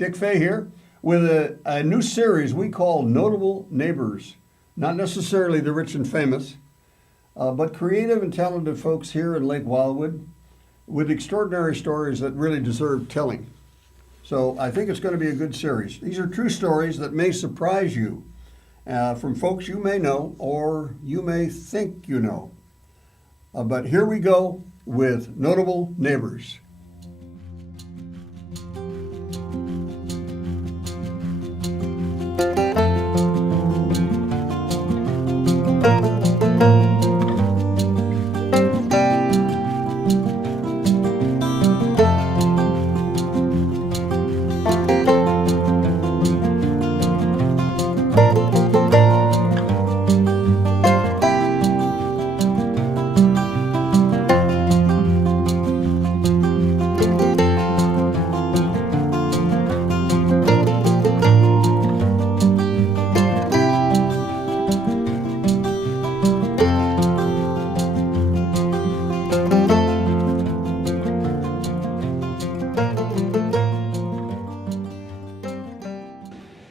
Dick Fay here with a new series we call Notable Neighbors. Not necessarily the rich and famous, but creative and talented folks here in Lake Wildwood with extraordinary stories that really deserve telling. So I think it's going to be a good series. These are true stories that may surprise you from folks you may know or you may think you know. But here we go with Notable Neighbors.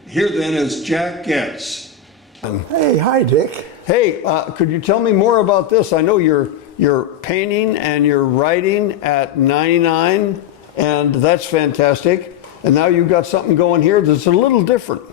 Here then is Jack Goetz. Hey, hi, Dick. Hey, could you tell me more about this? I know you're painting and you're writing at 99, and that's fantastic. And now you've got something going here that's a little different.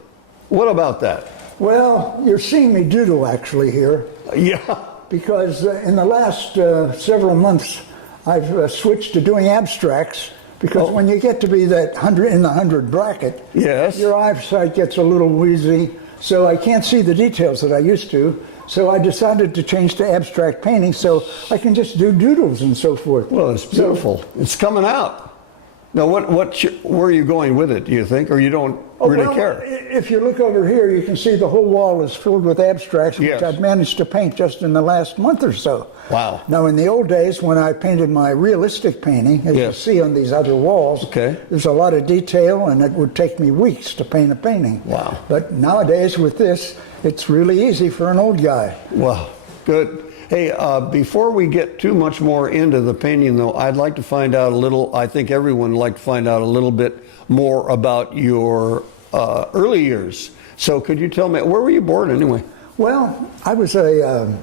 What about that? Well, you're seeing me doodle actually here. Yeah. Because in the last several months, I've switched to doing abstracts. Because when you get to be that 100 in the 100 bracket, yes, your eyesight gets a little wheezy, so I can't see the details that I used to. So I decided to change to abstract painting so I can just do doodles and so forth. Well, it's beautiful. It's coming out. Now, where are you going with it, do you think, or you don't really care? If you look over here, you can see the whole wall is filled with abstracts, which I've managed to paint just in the last month or so. Wow. Now, in the old days, when I painted my realistic painting, as you see on these other walls, there's a lot of detail, and it would take me weeks to paint a painting. Wow. But nowadays, with this, it's really easy for an old guy. Wow, good. Hey, before we get too much more into the painting, though, I'd like to find out a little, I think everyone would like to find out a little bit more about your early years. So could you tell me, where were you born anyway? Well, I was a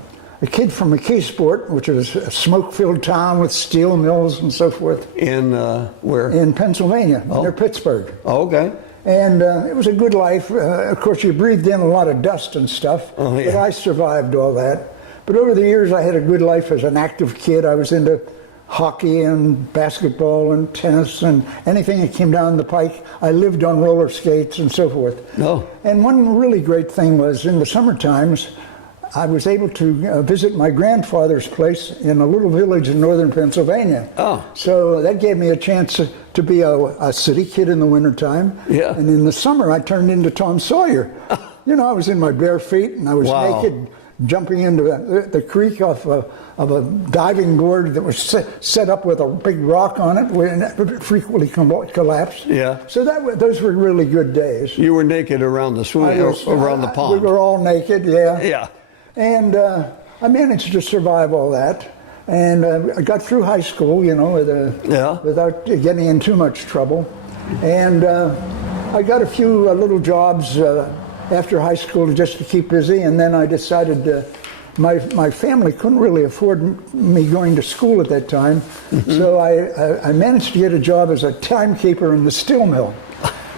kid from McKeesport, which is a smoke-filled town with steel mills and so forth. In where? In Pennsylvania, near Pittsburgh. Oh, okay. And it was a good life. Of course, you breathed in a lot of dust and stuff, but I survived all that. But over the years, I had a good life as an active kid. I was into hockey and basketball and tennis and anything that came down the pike. I lived on roller skates and so forth. Oh. And one really great thing was in the summer times, I was able to visit my grandfather's place in a little village in northern Pennsylvania. Oh. So that gave me a chance to be a city kid in the wintertime. Yeah. And in the summer, I turned into Tom Sawyer. You know, I was in my bare feet and I was naked, jumping into the creek off of a diving board that was set up with a big rock on it, and it frequently collapsed. Yeah. So those were really good days. You were naked around the around the pond. We were all naked, yeah. Yeah. And I managed to survive all that. And I got through high school, you know, without getting in too much trouble. And I got a few little jobs after high school just to keep busy, and then I decided my family couldn't really afford me going to school at that time, so I managed to get a job as a timekeeper in the steel mill,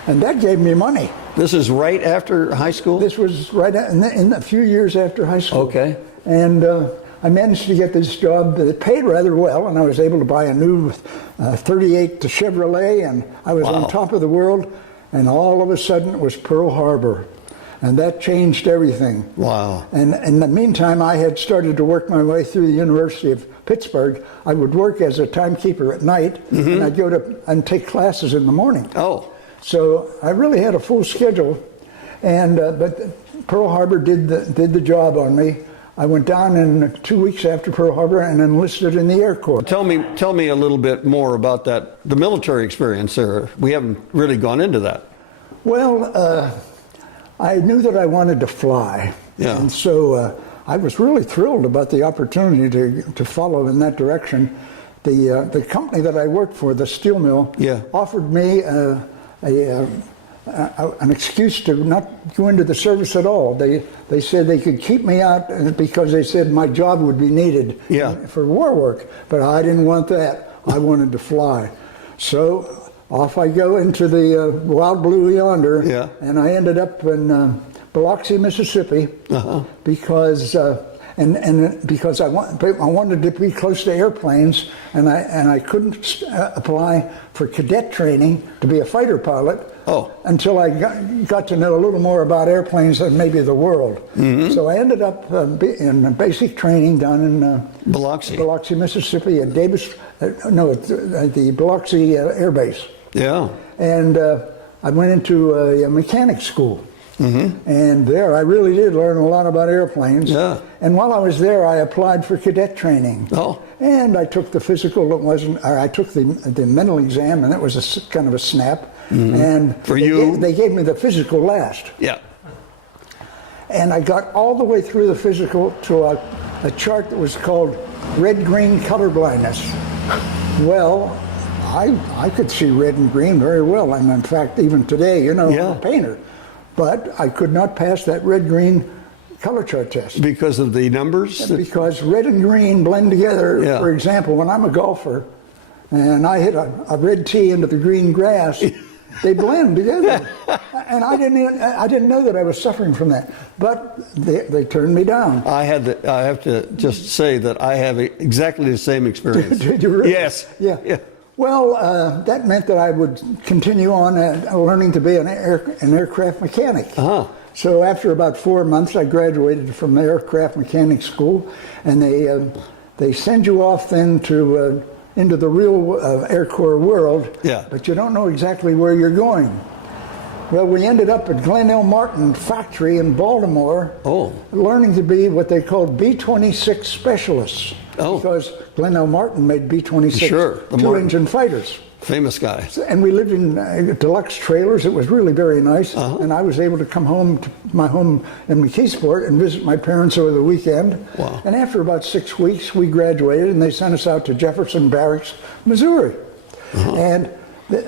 and that gave me money. This is right after high school? This was right in a few years after high school. Okay. And I managed to get this job that paid rather well, and I was able to buy a new 38 Chevrolet, and I was on top of the world, and all of a sudden it was Pearl Harbor. And that changed everything. Wow. And in the meantime, I had started to work my way through the University of Pittsburgh. I would work as a timekeeper at night, and I'd go and take classes in the morning. Oh. So I really had a full schedule. And but Pearl Harbor did the job on me. I went down in 2 weeks after Pearl Harbor and enlisted in the Air Corps. Tell me a little bit more about the military experience there. We haven't really gone into that. Well, I knew that I wanted to fly. Yeah. And so I was really thrilled about the opportunity to follow in that direction. The company that I worked for, the steel mill, offered me an excuse to not go into the service at all. They said they could keep me out because they said my job would be needed for war work, but I didn't want that. I wanted to fly. So off I go into the wild blue yonder, and I ended up in Biloxi, Mississippi, because because I wanted to be close to airplanes, and I couldn't apply for cadet training to be a fighter pilot until I got to know a little more about airplanes and maybe the world. So I ended up in basic training down in Biloxi, Mississippi, at the Biloxi Air Base. Yeah. And I went into a mechanic school. And there I really did learn a lot about airplanes. Yeah. And while I was there, I applied for cadet training. And I took the physical. I took the mental exam, and it was kind of a snap. And for you, they gave me the physical last. Yeah. And I got all the way through the physical to a chart that was called red-green color blindness. Well, I could see red and green very well, and in fact, even today, I'm a painter. But I could not pass that red-green color chart test. Because of the numbers? Because red and green blend together. Yeah. For example, when I'm a golfer and I hit a red tee into the green grass, they blend together. And I didn't know that I was suffering from that. But they turned me down. I have to just say that I have exactly the same experience. Did you really? Yes. Yeah. Well, that meant that I would continue on learning to be an aircraft mechanic. So after about 4 months, I graduated from the aircraft mechanic school, and they send you off then to into the real Air Corps world. Yeah. But you don't know exactly where you're going. Well, we ended up at Glenn Martin factory in Baltimore, learning to be what they called B-26 specialists. Because Glenn Martin made B-26 two-engine fighters. Famous guy. And we lived in deluxe trailers. It was really very nice. And I was able to come home to my home in McKeesport and visit my parents over the weekend. Wow. And after about 6 weeks, we graduated, and they sent us out to Jefferson Barracks, Missouri. And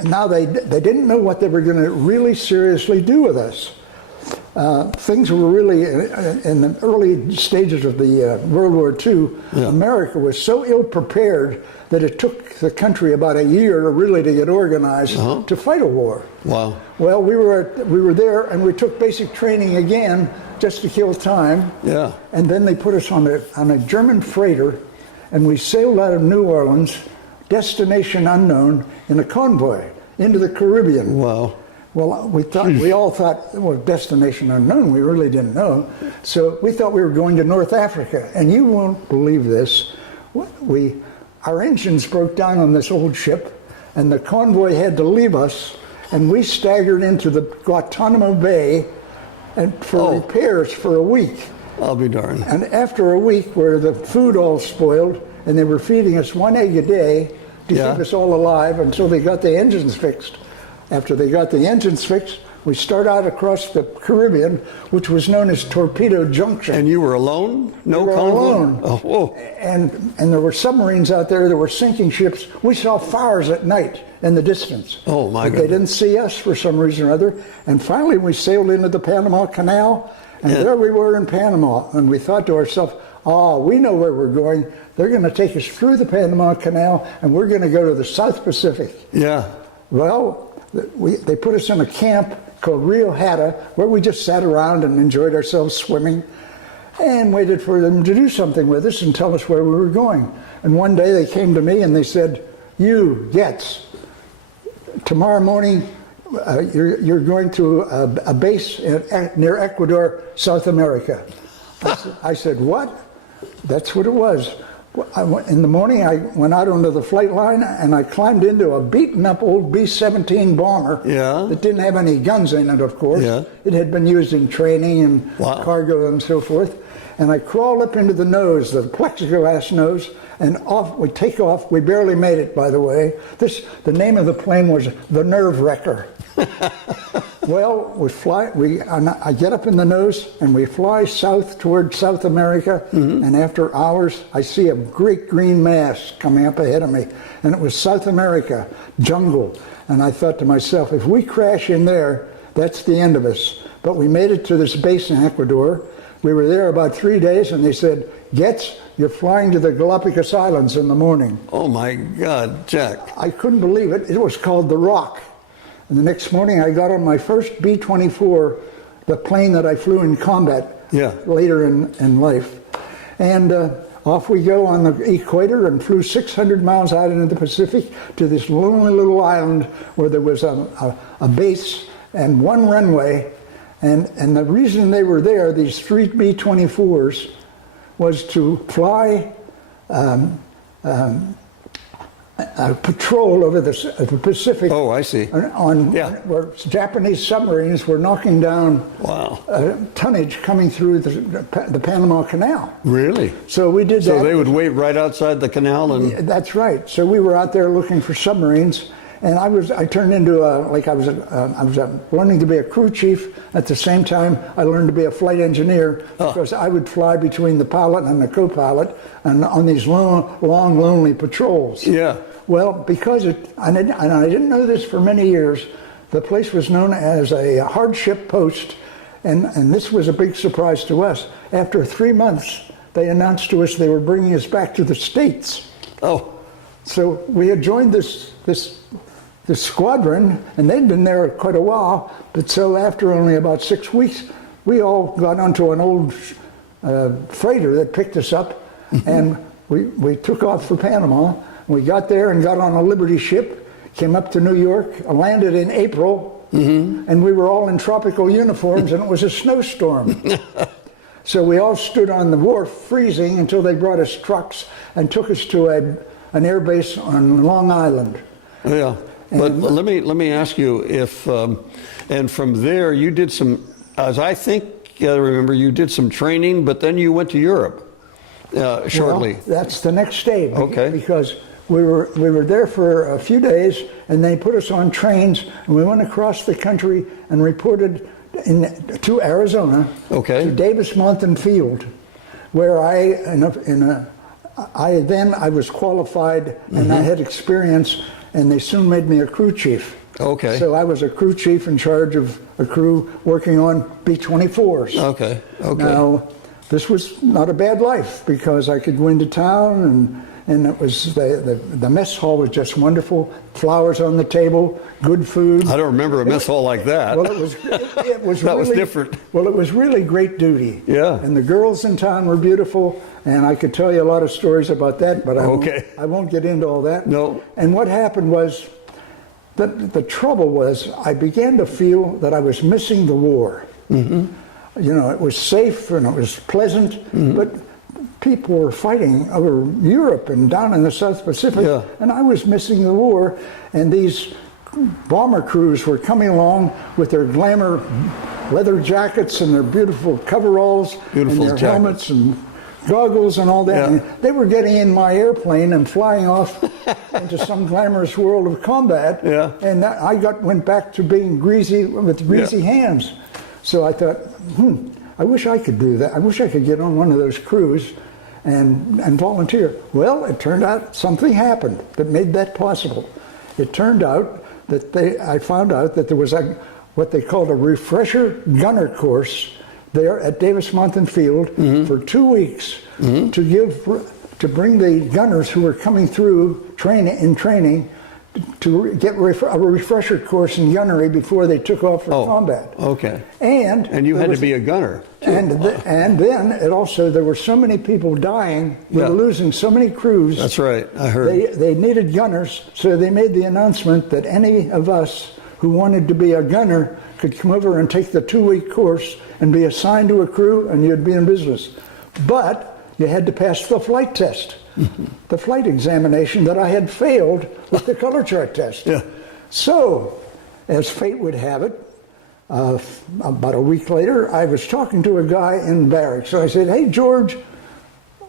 now they didn't know what they were going to really seriously do with us. Things were really, in the early stages of the World War II, America was so ill-prepared that it took the country about a year to get organized to fight a war. Wow. Well, we were there, and we took basic training again just to kill time. Yeah. And then they put us on a German freighter, and we sailed out of New Orleans, destination unknown, in a convoy into the Caribbean. Wow. Well, we all thought, well, destination unknown, we really didn't know. So we thought we were going to North Africa. And you won't believe this. Our engines broke down on this old ship, and the convoy had to leave us, and we staggered into the Guantanamo Bay for repairs for a week. I'll be darned. And after a week, where the food all spoiled, and they were feeding us 1 egg a day to keep us all alive until they got the engines fixed. After they got the engines fixed, we start out across the Caribbean, which was known as Torpedo Junction. And you were alone? No convoy? We were alone. Oh, whoa. And there were submarines out there. There were sinking ships. We saw fires at night in the distance. Oh, my God. They didn't see us for some reason or other. And finally, we sailed into the Panama Canal, and there we were in Panama. And we thought to ourselves, we know where we're going. They're going to take us through the Panama Canal, and we're going to go to the South Pacific. Yeah. Well, they put us in a camp called Rio Hatta, where we just sat around and enjoyed ourselves swimming and waited for them to do something with us and tell us where we were going. And one day they came to me and they said, "You, Goetz, tomorrow morning you're going to a base near Ecuador, South America." I said, "What?" That's what it was. In the morning, I went out onto the flight line, and I climbed into a beaten-up old B-17 bomber that didn't have any guns in it, of course. Yeah. It had been used in training and cargo and so forth. And I crawled up into the nose, the plexiglass nose, and off we take off. We barely made it, by the way. The name of the plane was the Nerve Wrecker. Well, I get up in the nose and we fly south toward South America, and after hours I see a great green mass coming up ahead of me, and it was South America, jungle. And I thought to myself, if we crash in there, that's the end of us. But we made it to this base in Ecuador. We were there about 3 days, and they said, Goetz, you're flying to the Galapagos Islands in the morning. Oh my God, Jack. I couldn't believe it. It was called the Rock. And the next morning I got on my first B-24, the plane that I flew in combat later in life. And off we go on the equator and flew 600 miles out into the Pacific to this lonely little island where there was a base and one runway. And the reason they were there, these 3 B-24s, was to fly a patrol over the Pacific. Oh, I see. Where Japanese submarines were knocking down tonnage coming through the Panama Canal. Really? So we did that. So they would wait right outside the canal, and that's right. So we were out there looking for submarines, and I turned into I was learning to be a crew chief. At the same time, I learned to be a flight engineer because I would fly between the pilot and the co-pilot and on these long, lonely patrols. Yeah. Well, because I didn't know this for many years, the place was known as a hardship post, and this was a big surprise to us. After 3 months, they announced to us they were bringing us back to the States. Oh. So we had joined this squadron, and they'd been there quite a while, but so after only about 6 weeks, we all got onto an old freighter that picked us up, and we took off for Panama. We got there and got on a Liberty ship, came up to New York, landed in April, and we were all in tropical uniforms, and it was a snowstorm. So we all stood on the wharf freezing until they brought us trucks and took us to an air base on Long Island. Yeah. But let me ask you if, and from there you did some, as I think I remember, you did some training, but then you went to Europe shortly. Well, that's the next stage. Okay. Because we were there for a few days, and they put us on trains, and we went across the country and reported to Arizona, to Davis-Monthan Field, where I was qualified and I had experience. And they soon made me a crew chief. Okay. So I was a crew chief in charge of a crew working on B-24s. Okay. Okay. Now, this was not a bad life because I could go into town and it was the mess hall was just wonderful. Flowers on the table, good food. I don't remember a mess hall like that. Well, it was that really, was different. Well, it was really great duty. Yeah. And the girls in town were beautiful. And I could tell you a lot of stories about that, but I won't get into all that. No. And what happened was, the trouble was, I began to feel that I was missing the war. You know, it was safe and it was pleasant, but people were fighting over Europe and down in the South Pacific, and I was missing the war. And these bomber crews were coming along with their glamour leather jackets and their beautiful coveralls and their helmets and goggles and all that. Yeah. And they were getting in my airplane and flying off into some glamorous world of combat. Yeah. And I went back to being greasy with greasy hands. So I thought, I wish I could do that. I wish I could get on one of those crews and volunteer. Well, it turned out something happened that made that possible. It turned out that I found out that there was what they called a refresher gunner course there at Davis-Monthan Field for 2 weeks to bring the gunners who were coming through training to get a refresher course in gunnery before they took off for combat. Okay. And you had to be a gunner. And then it also, there were so many people dying, we were losing so many crews. That's right, I heard. They needed gunners, so they made the announcement that any of us who wanted to be a gunner could come over and take the 2-week course and be assigned to a crew, and you'd be in business. But you had to pass the flight test, the flight examination that I had failed with the color chart test. Yeah. So, as fate would have it, about a week later, I was talking to a guy in barracks. So I said, "Hey, George,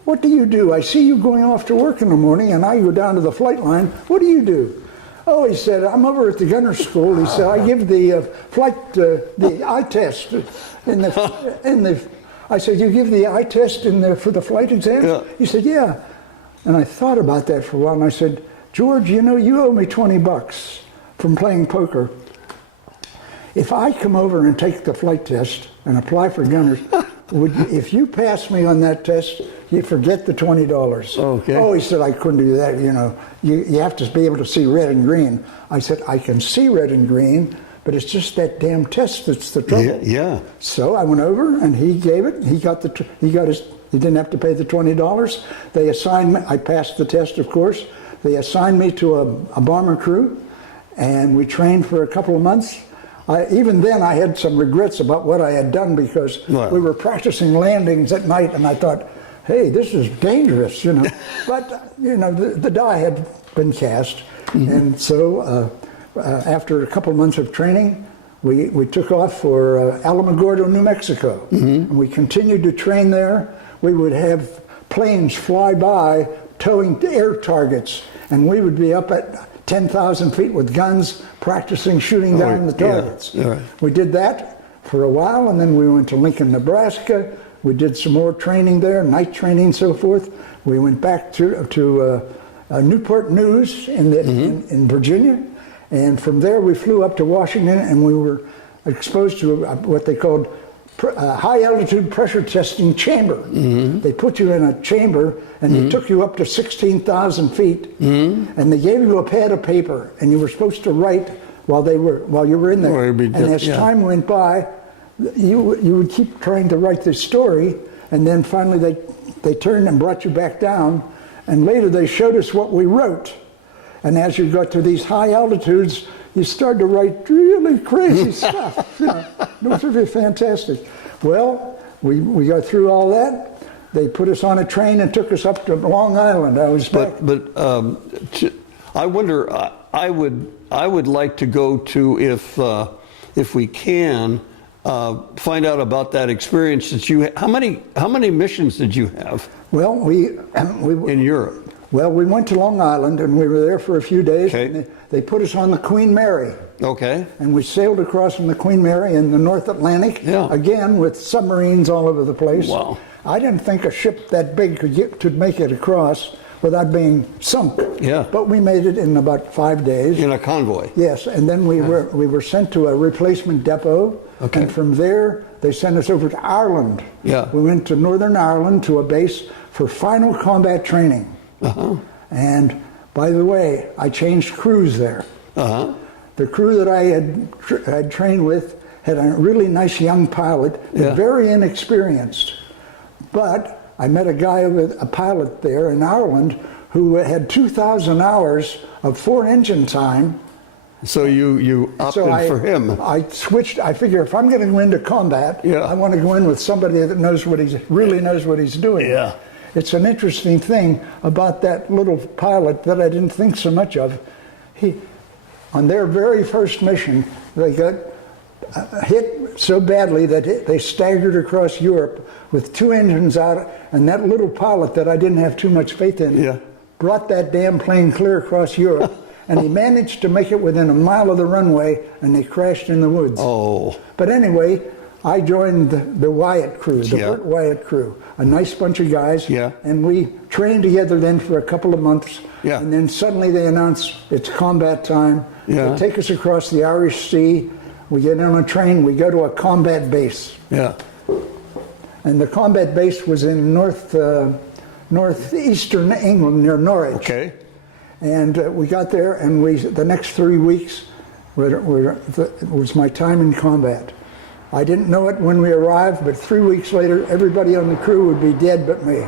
what do you do? I see you going off to work in the morning, and I go down to the flight line. What do you do?" Oh, he said, I'm over at the gunner school. He said, I give the the eye test I said, you give the eye test for the flight exam? Yeah. He said, yeah. And I thought about that for a while, and I said, George, you know, you owe me $20 from playing poker. If I come over and take the flight test and apply for gunners, if you pass me on that test, you forget the $20. Okay. Oh, he said, I couldn't do that. You know, you have to be able to see red and green. I said, I can see red and green, but it's just that damn test that's the trouble. Yeah. So I went over and he gave it. He didn't have to pay the $20. They assigned me. I passed the test, of course. They assigned me to a bomber crew, and we trained for a couple of months. Even then, I had some regrets about what I had done because we were practicing landings at night, and I thought, hey, this is dangerous, you know. But, you know, the die had been cast. And so after a couple of months of training, we took off for Alamogordo, New Mexico. And we continued to train there. We would have planes fly by towing air targets, and we would be up at 10,000 feet with guns practicing shooting down the targets. Yeah. Right. We did that for a while, and then we went to Lincoln, Nebraska. We did some more training there, night training and so forth. We went back to Newport News in Virginia, and from there we flew up to Washington, and we were exposed to what they called high altitude pressure testing chamber. They put you in a chamber and they took you up to 16,000 feet, and they gave you a pad of paper, and you were supposed to write while you were in there. And as time went by, you would keep trying to write this story, and then finally they turned and brought you back down, and later they showed us what we wrote. And as you got to these high altitudes, you started to write really crazy stuff. You know, it was really fantastic. Well, we got through all that. They put us on a train and took us up to Long Island. I was back. But I wonder. I would like to go to if we can find out about that experience that you. How many missions did you have? Well, we in Europe. Well, we went to Long Island, and we were there for a few days. Okay. And they put us on the Queen Mary. Okay. And we sailed across on the Queen Mary in the North Atlantic, again with submarines all over the place. Wow. I didn't think a ship that big could make it across without being sunk. Yeah. But we made it in about 5 days. In a convoy. Yes, and then we were sent to a replacement depot. Okay. And from there, they sent us over to Ireland. Yeah. We went to Northern Ireland to a base for final combat training. And by the way, I changed crews there. The crew that I had trained with had a really nice young pilot, very inexperienced. But I met a pilot there in Ireland who had 2,000 hours of 4-engine time. So you opted for him. I switched. I figure if I'm going to go into combat, I want to go in with somebody that really knows what he's doing. Yeah. It's an interesting thing about that little pilot that I didn't think so much of. On their very first mission, they got hit so badly that they staggered across Europe with 2 engines out, and that little pilot that I didn't have too much faith in brought that damn plane clear across Europe, and he managed to make it within a mile of the runway, and they crashed in the woods. Oh. But anyway, I joined the Wyatt crew, the Burt Wyatt crew, a nice bunch of guys, and we trained together then for a couple of months, and then suddenly they announced it's combat time. They take us across the Irish Sea, we get on a train, we go to a combat base. And the combat base was in northeastern England near Norwich. Okay. And we got there, and the next 3 weeks was my time in combat. I didn't know it when we arrived, but 3 weeks later, everybody on the crew would be dead but me.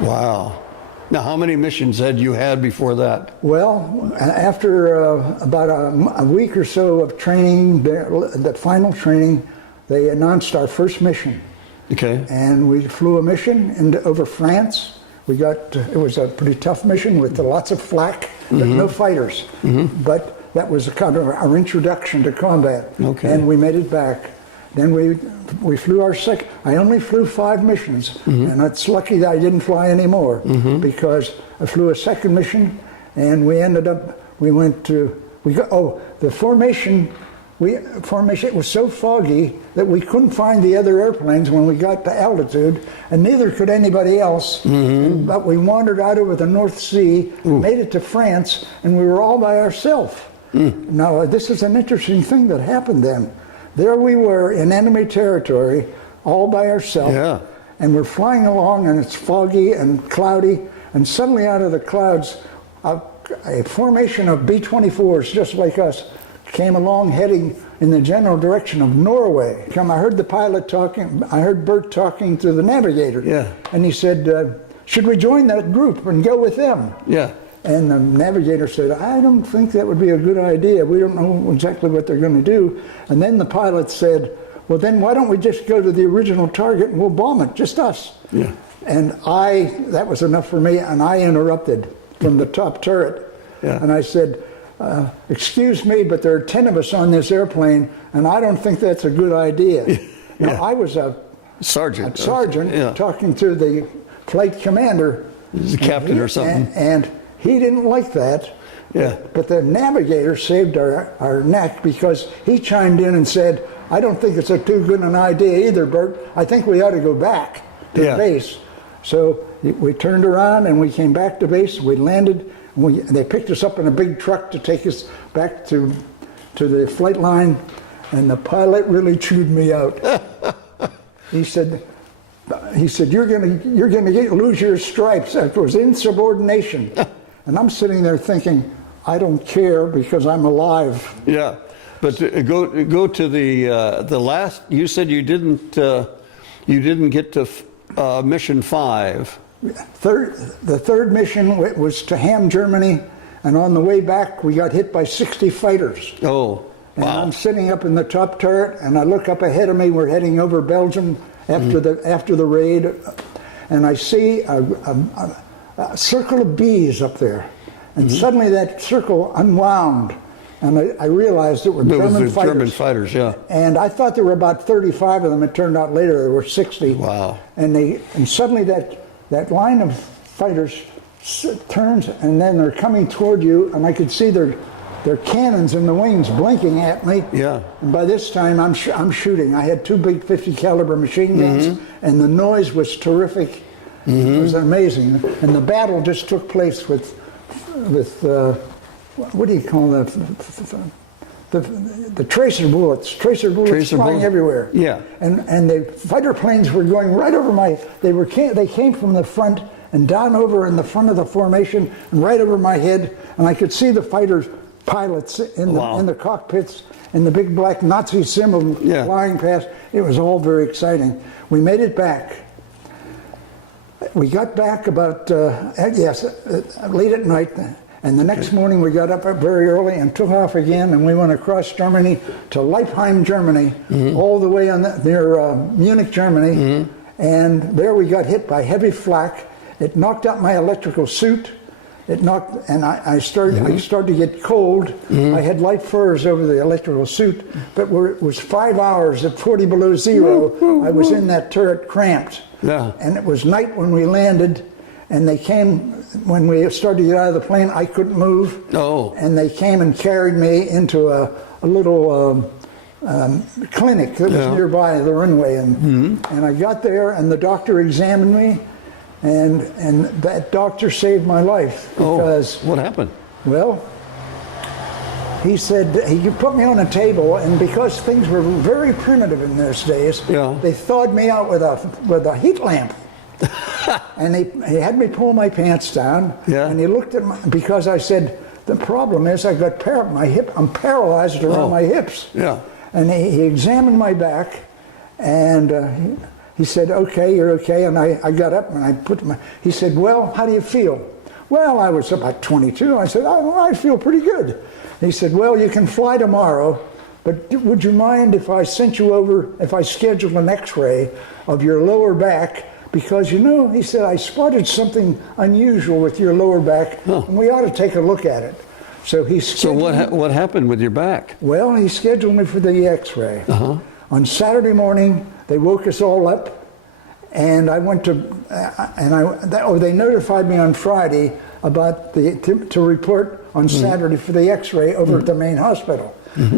Wow. Now, how many missions had you had before that? Well, after about a week or so of training, the final training, they announced our first mission. Okay. And we flew a mission over France. It was a pretty tough mission with lots of flak, but no fighters. But that was kind of our introduction to combat. Okay. And we made it back. Then we flew our second. I only flew 5 missions, and it's lucky that I didn't fly any more because I flew a second mission, and we went to the formation. It was so foggy that we couldn't find the other airplanes when we got to altitude, and neither could anybody else. But we wandered out over the North Sea, made it to France, and we were all by ourselves. Now, this is an interesting thing that happened then. There we were in enemy territory, all by ourselves, and we're flying along, and it's foggy and cloudy, and suddenly out of the clouds, a formation of B-24s, just like us, came along heading in the general direction of Norway. I heard the pilot talking, I heard Bert talking to the navigator. And he said, should we join that group and go with them? And the navigator said, I don't think that would be a good idea. We don't know exactly what they're going to do. And then the pilot said, well, then why don't we just go to the original target and we'll bomb it, just us. And that was enough for me, and I interrupted from the top turret. And I said, excuse me, but there are 10 of us on this airplane, and I don't think that's a good idea. Now, I was a sergeant talking to the flight commander. He's a captain or something. And he didn't like that. But the navigator saved our neck, because he chimed in and said, I don't think it's too good an idea either, Bert. I think we ought to go back to base. So we turned around and we came back to base. We landed. They picked us up in a big truck to take us back to the flight line, and the pilot really chewed me out. He said, you're gonna lose your stripes. It was insubordination. And I'm sitting there thinking, I don't care because I'm alive. But go to the last. You said you didn't get to mission 5. The third mission was to Ham, Germany, and on the way back we got hit by 60 fighters. And I'm sitting up in the top turret, and I look up ahead of me. We're heading over Belgium after the raid, and I see a circle of bees up there, and suddenly that circle unwound, and I realized it were German fighters. German fighters, And I thought there were about 35 of them. It turned out later there were 60. And suddenly that line of fighters turns, and then they're coming toward you, and I could see their cannons in the wings blinking at me. And by this time, I'm shooting. I had 2 big 50 caliber machine guns, and the noise was terrific. It was amazing. And the battle just took place with what do you call that? The tracer bullets flying everywhere. And the fighter planes were going right over they came from the front and down over in the front of the formation and right over my head, and I could see the pilots in the cockpits and the big black Nazi symbol flying past. It was all very exciting. We made it back. We got back about late at night. And the next morning we got up very early and took off again, and we went across Germany to Leipheim, Germany, all the way near Munich, Germany. And there we got hit by heavy flak. It knocked out my electrical suit. I started to get cold. I had light furs over the electrical suit, but it was 5 hours at 40 below zero. I was in that turret cramped. And it was night when we landed. And they came, when we started to get out of the plane, I couldn't move. And they came and carried me into a little clinic that was nearby the runway. And I got there, and the doctor examined me, and that doctor saved my life. Because what happened? Well, he said, he put me on a table, and because things were very primitive in those days, they thawed me out with a heat lamp. And he had me pull my pants down, and he looked at me, because I said, the problem is I got I'm paralyzed around my hips. And he examined my back, and he said, okay, you're okay. And I got up and he said, well, how do you feel? Well, I was about 22. I said, I feel pretty good. He said, well, you can fly tomorrow, but would you mind if I scheduled an x-ray of your lower back? Because, he said, I spotted something unusual with your lower back, and we ought to take a look at it. So what happened with your back? Well, he scheduled me for the x-ray. On Saturday morning, they woke us all up, and I went to, they notified me on Friday about to report on Saturday for the X-ray over at the main hospital.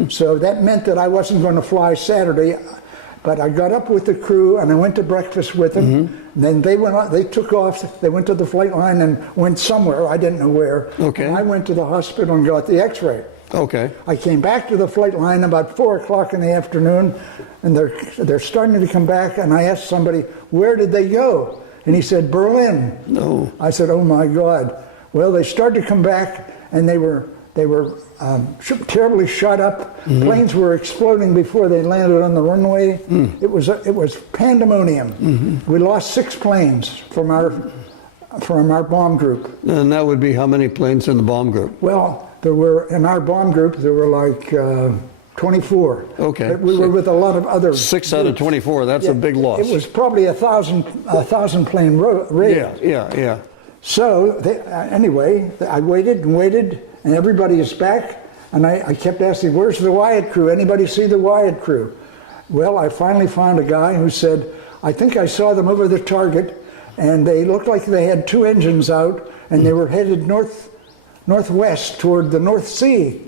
So that meant that I wasn't going to fly Saturday, but I got up with the crew and I went to breakfast with them. And then they took off. They went to the flight line and went somewhere. I didn't know where. Okay. And I went to the hospital and got the X-ray. Okay. I came back to the flight line about 4 o'clock in the afternoon, and they're starting to come back. And I asked somebody, "Where did they go?" And he said, "Berlin." No. I said, "Oh my God!" Well, they started to come back, and they were terribly shot up. Planes were exploding before they landed on the runway. It was pandemonium. We lost 6 planes from our bomb group. And that would be how many planes in the bomb group? Well, in our bomb group there were like 24. Okay. We were with a lot of other 6 out of 24. That's a big loss. It was probably a thousand plane raid. Yeah. So anyway, I waited and waited, and everybody is back, and I kept asking, "Where's the Wyatt crew? Anybody see the Wyatt crew?" Well, I finally found a guy who said, "I think I saw them over the target, and they looked like they had 2 engines out, and they were headed northwest toward the North Sea."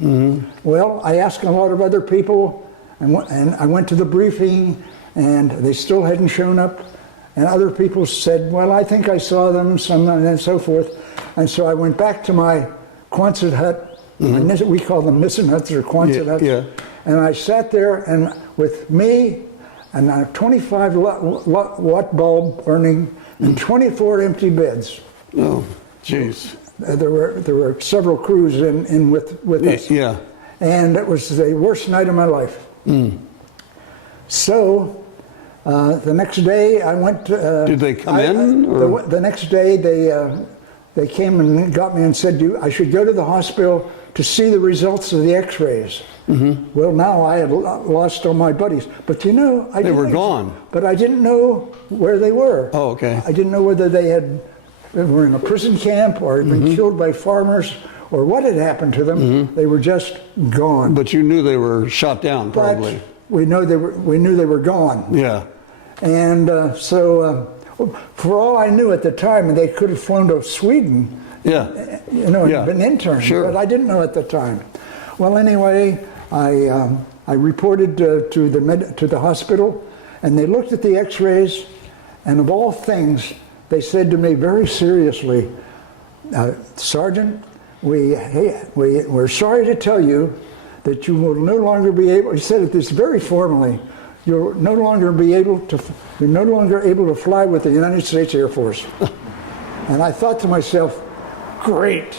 Well, I asked a lot of other people, and I went to the briefing, and they still hadn't shown up. And other people said, "Well, I think I saw them," and so forth. And so I went back to my Quonset hut. We call them Nissen huts or Quonset huts. Yeah. And I sat there, and with me and a 25 watt bulb burning and 24 empty beds. Oh, jeez. There were several crews in with us. Yeah. And it was the worst night of my life. So the next day I went. Did they come in? Or? The next day they came and got me and said I should go to the hospital to see the results of the X-rays. Well, now I had lost all my buddies, but they were gone. But I didn't know where they were. Oh, okay. I didn't know whether they were in a prison camp or had been killed by farmers or what had happened to them. They were just gone. But you knew they were shot down, probably. But we knew they were gone. Yeah. And so, for all I knew at the time, they could have flown to Sweden. Yeah. And been interned. Sure. But I didn't know at the time. Well, anyway, I reported to the hospital, and they looked at the X-rays, and of all things, they said to me very seriously, "Sergeant, we're sorry to tell you that you will no longer be able," he said it this very formally, "you're no longer able to fly with the United States Air Force." And I thought to myself, great,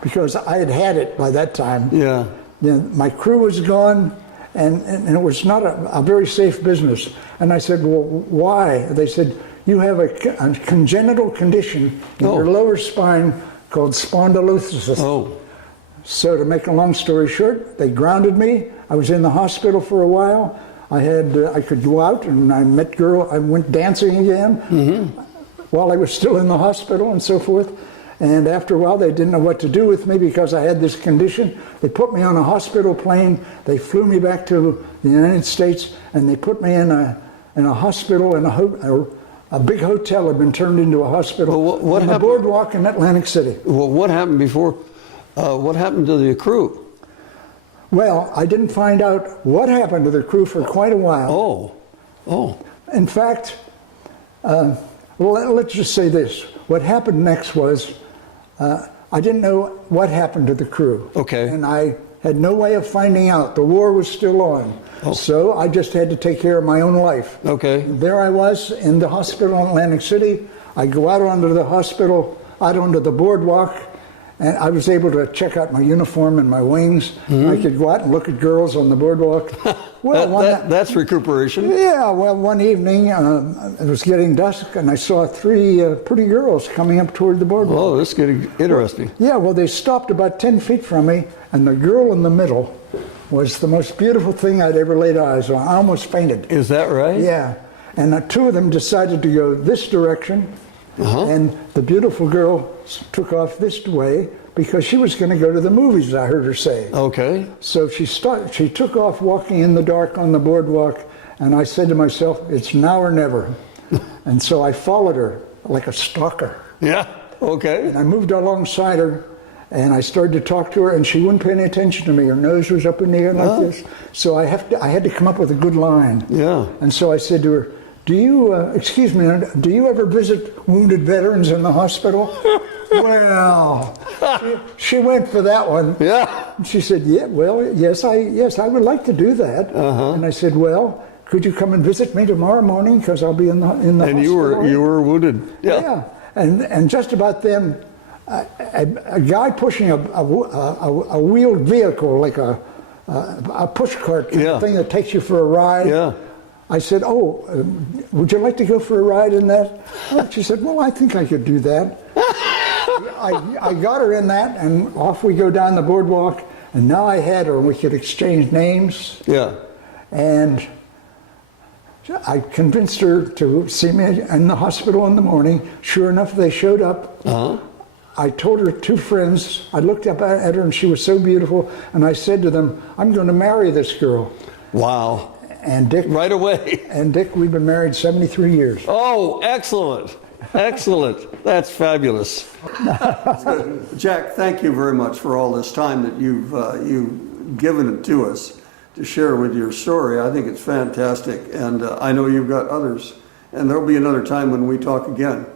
because I had it by that time. Yeah. My crew was gone, and it was not a very safe business. And I said, "Well, why?" They said, "You have a congenital condition in your lower spine called spondylosis." Oh. So to make a long story short, they grounded me. I was in the hospital for a while. I could go out, and I went dancing again while I was still in the hospital and so forth. And after a while, they didn't know what to do with me because I had this condition. They put me on a hospital plane. They flew me back to the United States, and they put me in a hospital, a big hotel had been turned into a hospital on the boardwalk in Atlantic City. Well, what happened before? What happened to the crew? Well, I didn't find out what happened to the crew for quite a while. Oh. In fact, let's just say this. What happened next was I didn't know what happened to the crew. Okay. And I had no way of finding out. The war was still on. Oh. So I just had to take care of my own life. Okay. There I was in the hospital in Atlantic City. I go out onto the boardwalk, and I was able to check out my uniform and my wings. I could go out and look at girls on the boardwalk. Well, that's recuperation. Yeah, well, one evening it was getting dusk, and I saw 3 pretty girls coming up toward the boardwalk. Oh, this is getting interesting. Yeah, well, they stopped about 10 feet from me, and the girl in the middle was the most beautiful thing I'd ever laid eyes on. I almost fainted. Is that right? Yeah, and 2 of them decided to go this direction, and the beautiful girl took off this way because she was going to go to the movies, I heard her say. Okay. So she took off walking in the dark on the boardwalk, and I said to myself, it's now or never. And so I followed her like a stalker. Yeah. Okay. And I moved alongside her, and I started to talk to her, and she wouldn't pay any attention to me. Her nose was up in the air like this. So I had to come up with a good line. Yeah. And so I said to her, do you ever visit wounded veterans in the hospital? Well, she went for that one. Yeah. She said, yeah, well, yes, I would like to do that. And I said, well, could you come and visit me tomorrow morning, because I'll be in the hospital. And you were wounded. Yeah. Yeah. And just about then, a guy pushing a wheeled vehicle, like a push cart kind of thing that takes you for a ride. Yeah. I said, oh, would you like to go for a ride in that? She said, well, I think I could do that. I got her in that, and off we go down the boardwalk, and now I had her, and we could exchange names. Yeah. And I convinced her to see me in the hospital in the morning. Sure enough, they showed up. I told her two friends. I looked up at her, and she was so beautiful, and I said to them, I'm going to marry this girl. Wow. And Dick, right away. And Dick, we've been married 73 years. Oh, excellent. Excellent. That's fabulous. Jack, thank you very much for all this time that you've given it to us to share with your story. I think it's fantastic, and I know you've got others, and there'll be another time when we talk again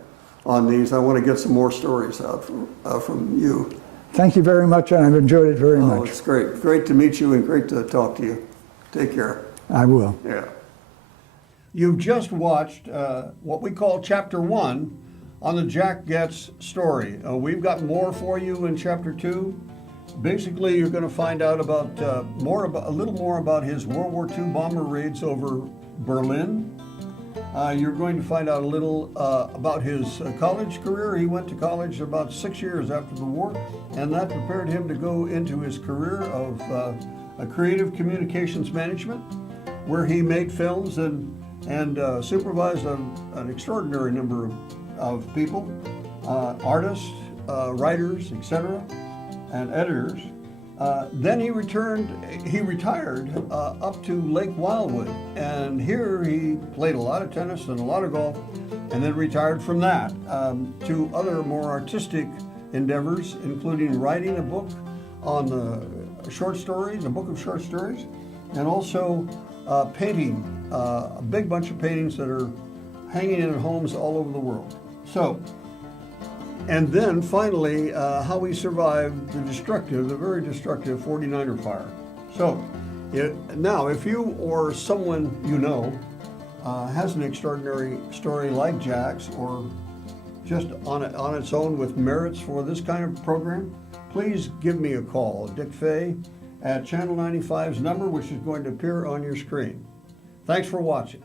on these. I want to get some more stories out from you. Thank you very much, and I've enjoyed it very much. Oh, it's great. Great to meet you and great to talk to you. Take care. I will. Yeah. You've just watched what we call Chapter 1 on the Jack Goetz story. We've got more for you in Chapter 2. Basically, you're going to find out about a little more about his World War II bomber raids over Berlin. You're going to find out a little about his college career. He went to college about 6 years after the war, and that prepared him to go into his career of creative communications management, where he made films and supervised an extraordinary number of people, artists, writers, etc., and editors. Then he retired up to Lake Wildwood, and here he played a lot of tennis and a lot of golf, and then retired from that to other more artistic endeavors, including writing a book on the short stories, a book of short stories, and also painting a big bunch of paintings that are hanging in homes all over the world. So, and then finally, how we survived the very destructive 49er fire. So, now if you or someone you know has an extraordinary story like Jack's, or just on its own with merits for this kind of program, please give me a call, Dick Fay, at Channel 95's number, which is going to appear on your screen. Thanks for watching.